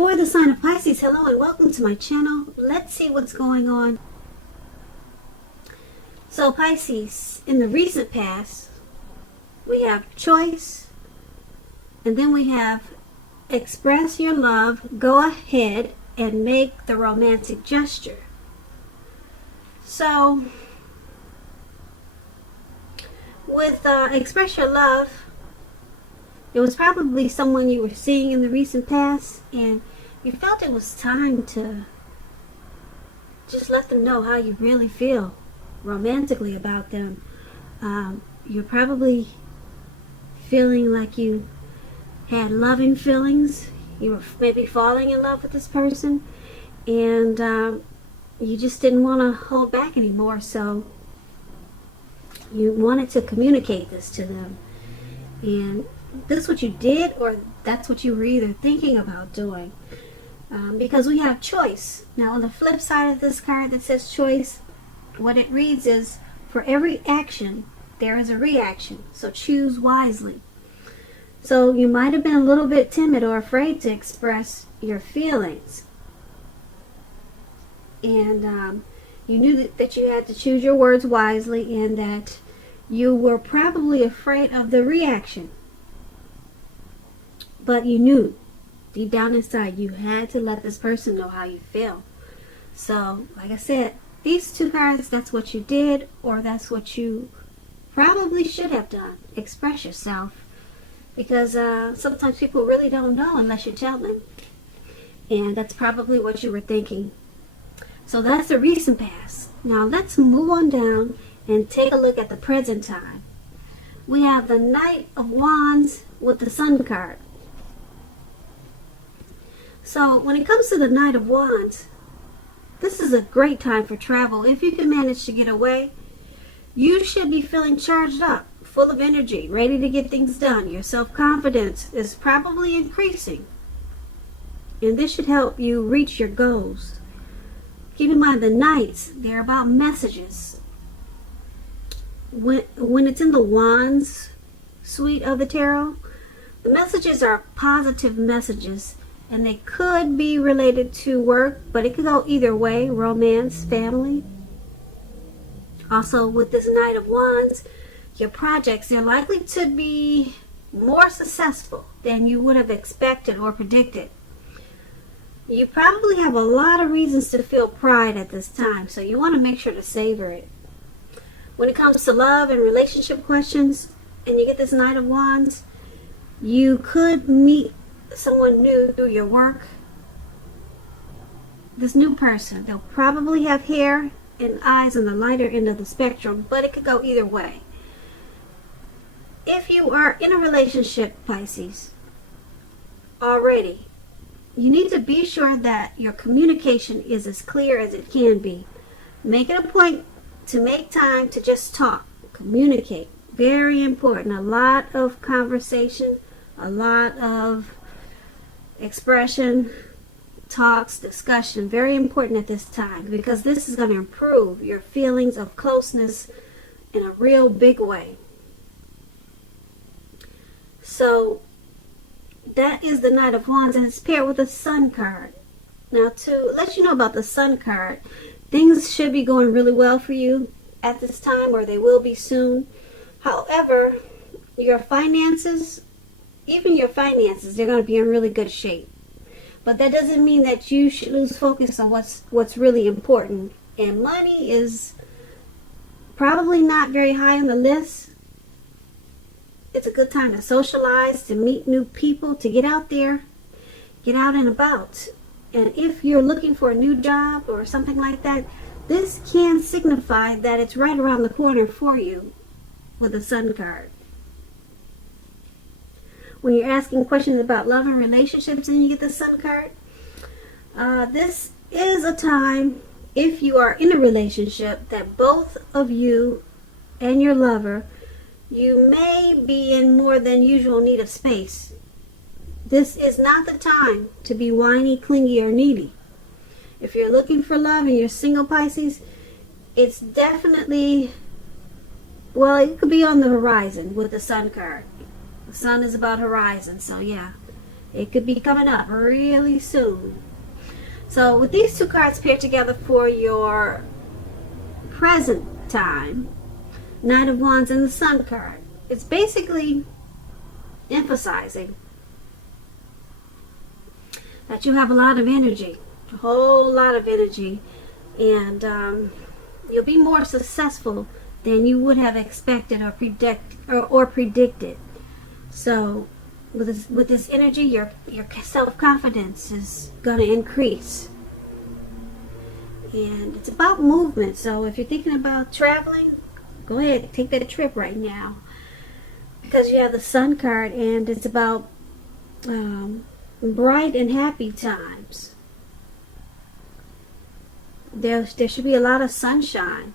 For the sign of Pisces, hello and welcome to my channel. Let's see what's going on. So Pisces, in the recent past, we have choice, and then we have express your love, go ahead and make the romantic gesture. So with express your love, it was probably someone you were seeing in the recent past, and you felt it was time to just let them know how you really feel romantically about them. You're probably feeling like you had loving feelings. You were maybe falling in love with this person, and you just didn't want to hold back anymore, so you wanted to communicate this to them. And this is what you did, or that's what you were either thinking about doing, because we have choice. Now on the flip side of this card that says choice, what it reads is, for every action there is a reaction, so choose wisely. So you might have been a little bit timid or afraid to express your feelings, and you knew that you had to choose your words wisely, and that you were probably afraid of the reaction. But you knew deep down inside you had to let this person know how you feel. So, like I said, these two cards, that's what you did, or that's what you probably should have done. Express yourself. Because sometimes people really don't know unless you tell them. And that's probably what you were thinking. So that's the recent past. Now let's move on down and take a look at the present time. We have the Knight of Wands with the Sun card. So when it comes to the Knight of Wands, this is a great time for travel. If you can manage to get away, you should be feeling charged up, full of energy, ready to get things done. Your self-confidence is probably increasing, and this should help you reach your goals. Keep in mind, the Knights, they're about messages. When it's in the Wands suite of the tarot, the messages are positive messages, and they could be related to work, but it could go either way: romance, family. Also, with this Knight of Wands, your projects, they're likely to be more successful than you would have expected or predicted. You probably have a lot of reasons to feel pride at this time, so you want to make sure to savor it. When it comes to love and relationship questions, and you get this Knight of Wands, you could meet someone new through your work. This new person, they'll probably have hair and eyes on the lighter end of the spectrum, but it could go either way. If you are in a relationship, Pisces, already, you need to be sure that your communication is as clear as it can be. Make it a point to make time to just talk, communicate. Very important. A lot of conversation, a lot of expression, talks, discussion. Very important at this time, because this is going to improve your feelings of closeness in a real big way. So that is the Knight of Wands, and it's paired with the Sun card. Now, to let you know about the Sun card, things should be going really well for you at this time, or they will be soon. However, your finances, even your finances, they're going to be in really good shape. But that doesn't mean that you should lose focus on what's really important. And money is probably not very high on the list. It's a good time to socialize, to meet new people, to get out there, get out and about. And if you're looking for a new job or something like that, this can signify that it's right around the corner for you with the Sun card. When you're asking questions about love and relationships and you get the Sun card, this is a time, if you are in a relationship, that both of you and your lover, you may be in more than usual need of space. This is not the time to be whiny, clingy, or needy. If you're looking for love and you're single, Pisces, it's definitely, well, it could be on the horizon with the Sun card. The Sun is about horizon, so yeah. It could be coming up really soon. So with these two cards paired together for your present time, Knight of Wands and the Sun card, it's basically emphasizing that you have a lot of energy, a whole lot of energy, and you'll be more successful than you would have expected or predicted. So with this energy, your self-confidence is going to increase. And it's about movement. So if you're thinking about traveling, go ahead, take that trip right now. Because you have the Sun card, and it's about bright and happy times. There should be a lot of sunshine.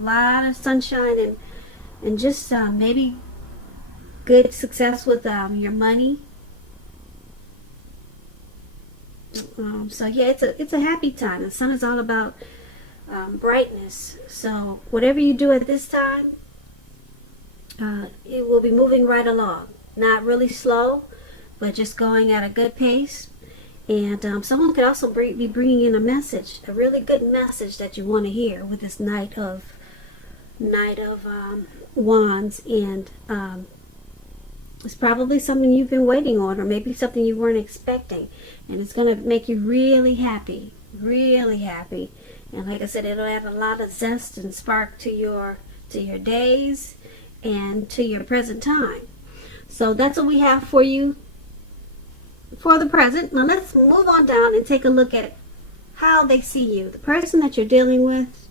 A lot of sunshine and just maybe good success with your money. So yeah, it's a happy time. The sun is all about brightness. So whatever you do at this time, it will be moving right along. Not really slow, but just going at a good pace. And someone could also be bringing in a message, a really good message that you want to hear with this Knight of Wands, and it's probably something you've been waiting on, or maybe something you weren't expecting, and it's going to make you really happy, really happy. And like I said, it'll add a lot of zest and spark to your days and to your present time. So that's what we have for you for the present. Now let's move on down and take a look at how they see you. The person that you're dealing with,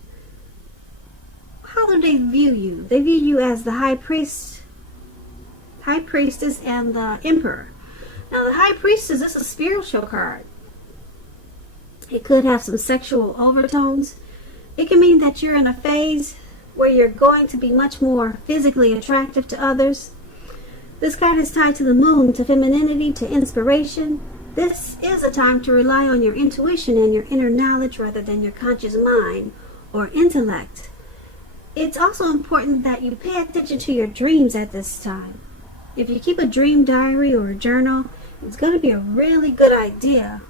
how do they view you? They view you as the High Priestess and the Emperor. Now the High Priestess is a spiritual card. It could have some sexual overtones. It can mean that you're in a phase where you're going to be much more physically attractive to others. This card is tied to the moon, to femininity, to inspiration. This is a time to rely on your intuition and your inner knowledge rather than your conscious mind or intellect. It's also important that you pay attention to your dreams at this time. If you keep a dream diary or a journal, it's going to be a really good idea.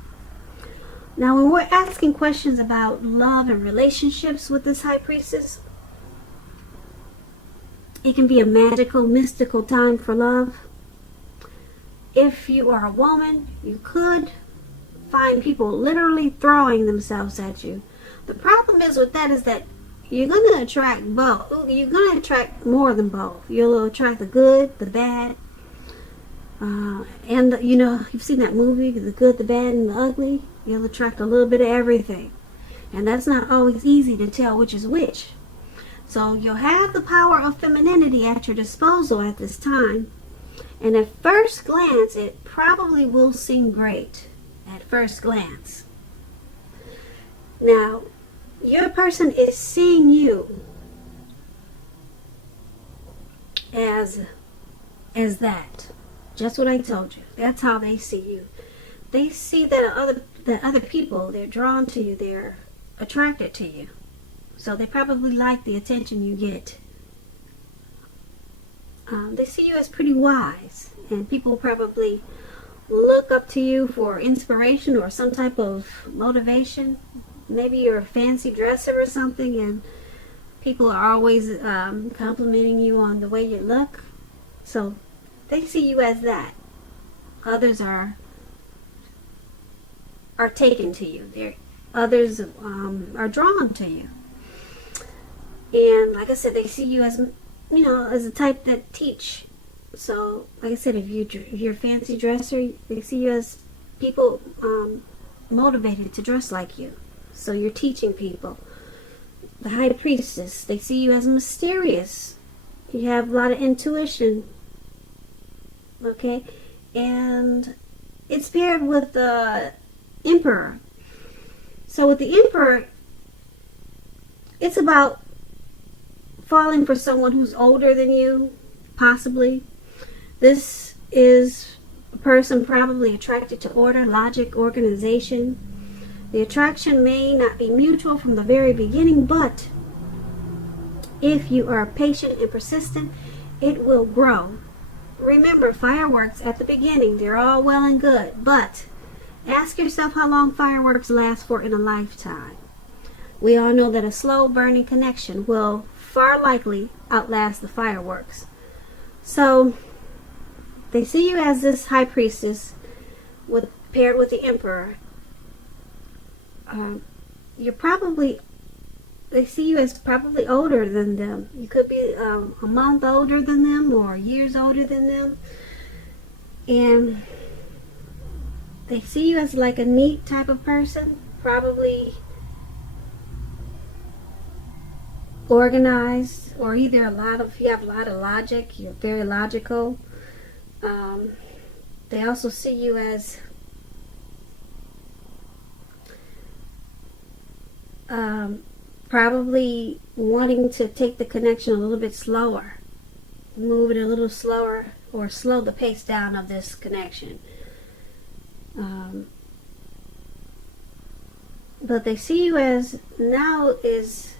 Now, when we're asking questions about love and relationships with this High Priestess, it can be a magical, mystical time for love. If you are a woman, you could find people literally throwing themselves at you. The problem is with that is that you're going to attract both. You're going to attract more than both. You'll attract the good, the bad, and you've seen that movie, The Good, the Bad, and the Ugly. You'll attract a little bit of everything, and that's not always easy to tell which is which. So you'll have the power of femininity at your disposal at this time, and at first glance, it probably will seem great at first glance. Now, your person is seeing you as that. Just what I told you. That's how they see you. They see that other people, they're drawn to you, they're attracted to you. So they probably like the attention you get. They see you as pretty wise, and people probably look up to you for inspiration or some type of motivation. Maybe you're a fancy dresser or something, and people are always complimenting you on the way you look. So they see you as that. Others are taken to you. Others are drawn to you. And like I said, they see you as, as a type that teach. So, like I said, if you're a fancy dresser, they see you as people motivated to dress like you. So you're teaching people. The High Priestess, they see you as mysterious. You have a lot of intuition. Okay? And it's paired with the Emperor. So with the Emperor, it's about falling for someone who's older than you, possibly. This is a person probably attracted to order, logic, organization. The attraction may not be mutual from the very beginning, but if you are patient and persistent, it will grow. remember, fireworks at the beginning, they're all well and good, but ask yourself how long fireworks last for in a lifetime. We all know that a slow burning connection will far likely outlast the fireworks. So they see you as this high priestess paired with the emperor. They see you as probably older than them. You could be a month older than them or years older than them. And they see you as like a neat type of person, probably organized, or either you have a lot of logic, you're very logical. They also see you as probably wanting to take the connection a little bit slower, move it a little slower, or slow the pace down of this connection. But they see you as now is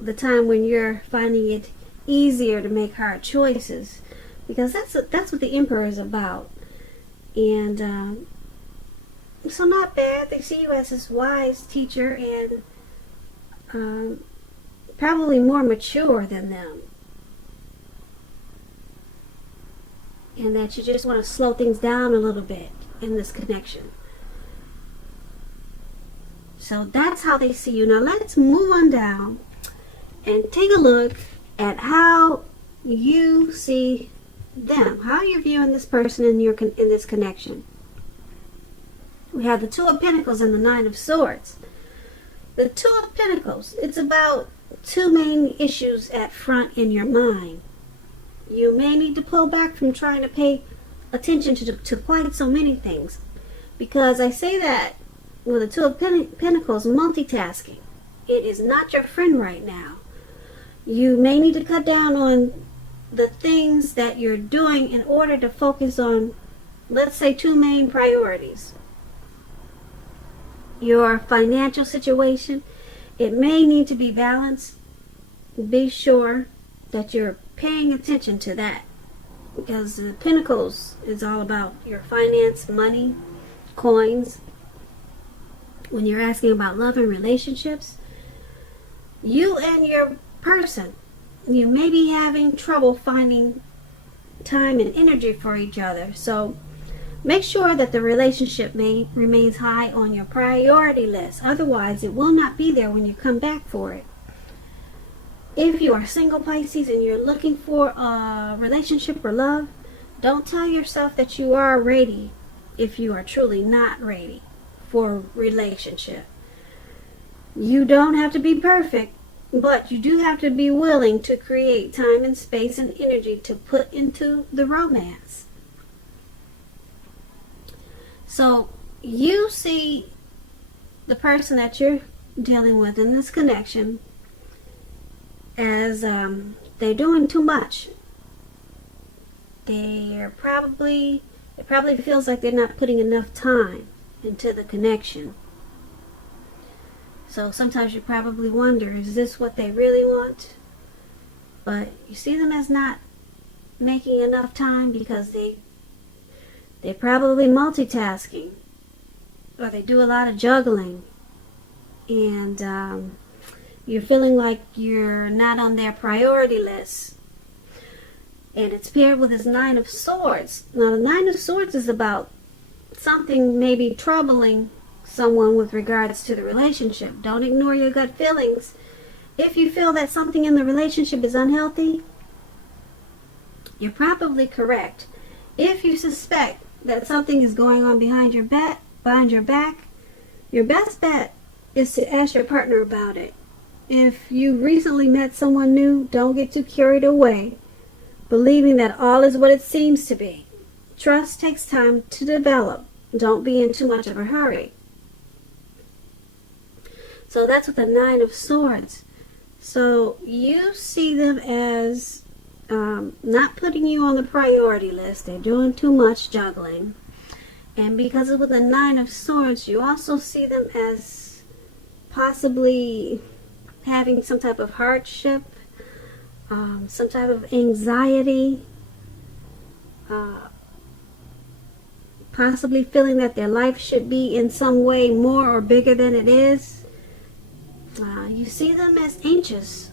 the time when you're finding it easier to make hard choices, because that's what the emperor is about. And so not bad. They see you as this wise teacher and probably more mature than them, and that you just want to slow things down a little bit in this connection. So that's how they see you. Now let's move on down and take a look at how you see them, how you're viewing this person in this connection. We have the Two of Pentacles and the Nine of Swords. The Two of Pentacles, it's about two main issues at front in your mind. You may need to pull back from trying to pay attention to quite so many things, because I say that with the Two of Pentacles, multitasking, it is not your friend right now. You may need to cut down on the things that you're doing in order to focus on, let's say, two main priorities. Your financial situation, it may need to be balanced. Be sure that you're paying attention to that, because the Pentacles is all about your finance, money, coins. When you're asking about love and relationships, you and your person, you may be having trouble finding time and energy for each other. So make sure that the relationship remains high on your priority list. Otherwise, it will not be there when you come back for it. If you are single, Pisces, and you're looking for a relationship or love, don't tell yourself that you are ready if you are truly not ready for a relationship. You don't have to be perfect, but you do have to be willing to create time and space and energy to put into the romance. So you see the person that you're dealing with in this connection as they're doing too much. It probably feels like they're not putting enough time into the connection. So sometimes you probably wonder, is this what they really want? But you see them as not making enough time because they're probably multitasking, or they do a lot of juggling, and you're feeling like you're not on their priority list. And it's paired with this Nine of Swords. Now the Nine of Swords is about something maybe troubling someone with regards to the relationship. Don't ignore your gut feelings. If you feel that something in the relationship is unhealthy, you're probably correct. If you suspect that something is going on behind your back, your best bet is to ask your partner about it. If you recently met someone new, don't get too carried away, believing that all is what it seems to be. Trust takes time to develop. Don't be in too much of a hurry. So that's with the Nine of Swords. So you see them as not putting you on the priority list. They're doing too much juggling. And because of the Nine of Swords, you also see them as possibly having some type of hardship, some type of anxiety, possibly feeling that their life should be in some way more or bigger than it is. You see them as anxious.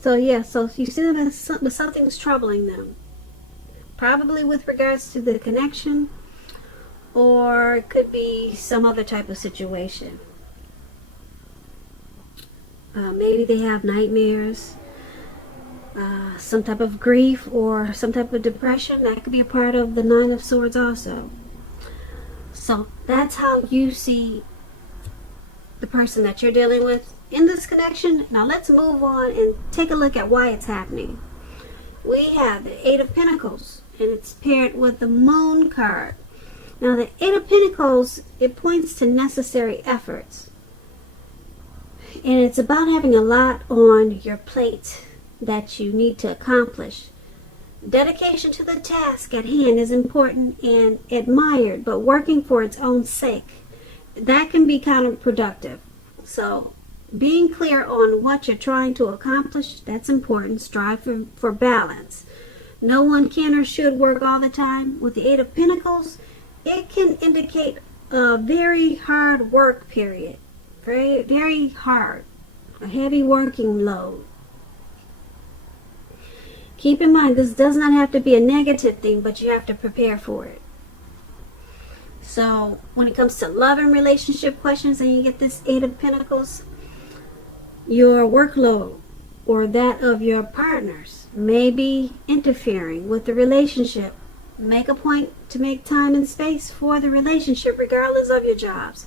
So yeah, so you see them as something's troubling them. Probably with regards to the connection, or it could be some other type of situation. Maybe they have nightmares, some type of grief, or some type of depression. That could be a part of the Nine of Swords also. So that's how you see the person that you're dealing with in this connection. Now let's move on and take a look at why it's happening. We have the Eight of Pentacles, and it's paired with the Moon card. Now the Eight of Pentacles, it points to necessary efforts. And it's about having a lot on your plate that you need to accomplish. Dedication to the task at hand is important and admired, but working for its own sake, that can be counterproductive. So being clear on what you're trying to accomplish, that's important. Strive for balance. No one can or should work all the time. With the Eight of Pentacles, it can indicate a very hard work period. Very, very hard. A heavy working load. Keep in mind, this does not have to be a negative thing, but you have to prepare for it. So when it comes to love and relationship questions and you get this Eight of Pentacles, your workload or that of your partners may be interfering with the relationship. Make a point to make time and space for the relationship regardless of your jobs.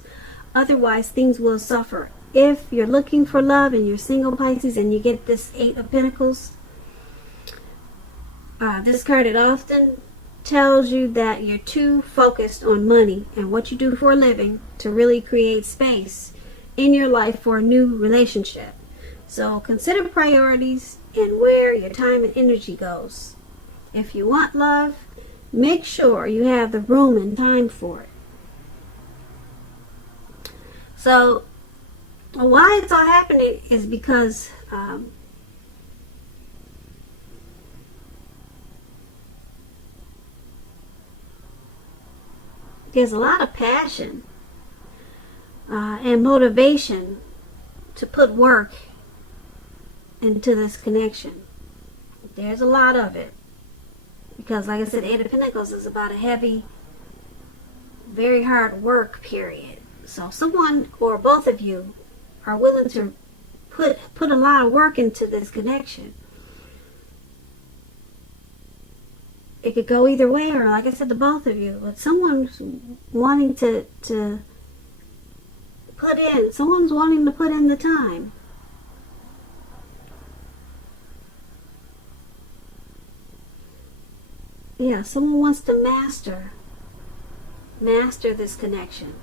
Otherwise, things will suffer. If you're looking for love and you're single, Pisces, and you get this Eight of Pentacles, this card, it often tells you that you're too focused on money and what you do for a living to really create space in your life for a new relationship. So consider priorities and where your time and energy goes. If you want love, make sure you have the room and time for it. So why it's all happening is because there's a lot of passion and motivation to put work into this connection. There's a lot of it. Because like I said, Eight of Pentacles is about a heavy, very hard work period. So someone or both of you are willing to put a lot of work into this connection. It could go either way, or like I said, to both of you. But someone's wanting to put in. Someone's wanting to put in the time. Yeah, someone wants to master this connection.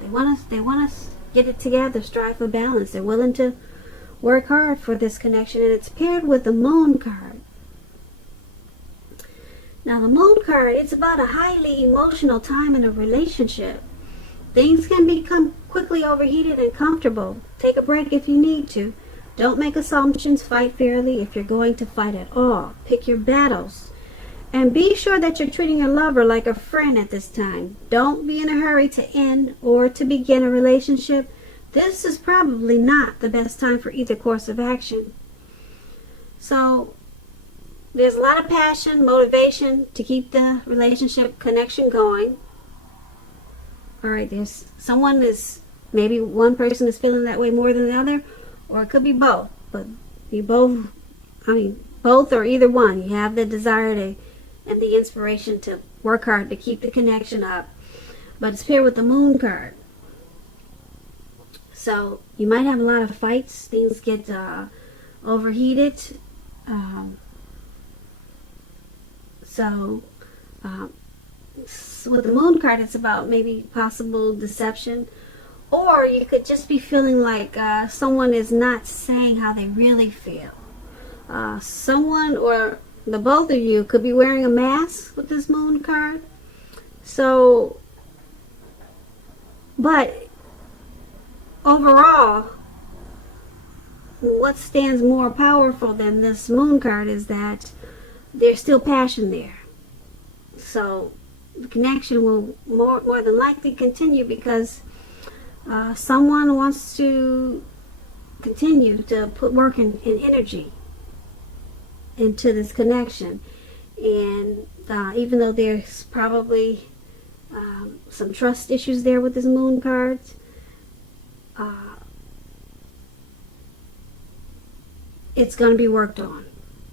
They want us get it together, strive for balance. They're willing to work hard for this connection, and it's paired with the Moon card. Now the Moon card, it's about a highly emotional time in a relationship. Things can become quickly overheated and comfortable. Take a break if you need to. Don't make assumptions. Fight fairly if you're going to fight at all. Pick your battles. And be sure that you're treating your lover like a friend at this time. Don't be in a hurry to end or to begin a relationship. This is probably not the best time for either course of action. So there's a lot of passion, motivation to keep the relationship connection going. All right, there's someone is, maybe one person is feeling that way more than the other, or it could be both. But you both, both or either one, you have the desire to and the inspiration to work hard to keep the connection up. But it's paired with the Moon card. So you might have a lot of fights. Things get overheated. With the Moon card, it's about maybe possible deception. Or you could just be feeling like someone is not saying how they really feel. Someone or the both of you could be wearing a mask with this Moon card. So But overall, what stands more powerful than this moon card is that there's still passion there. So the connection will more than likely continue because someone wants to continue to put work and energy into this connection. And even though there's probably some trust issues there with this moon card, it's going to be worked on.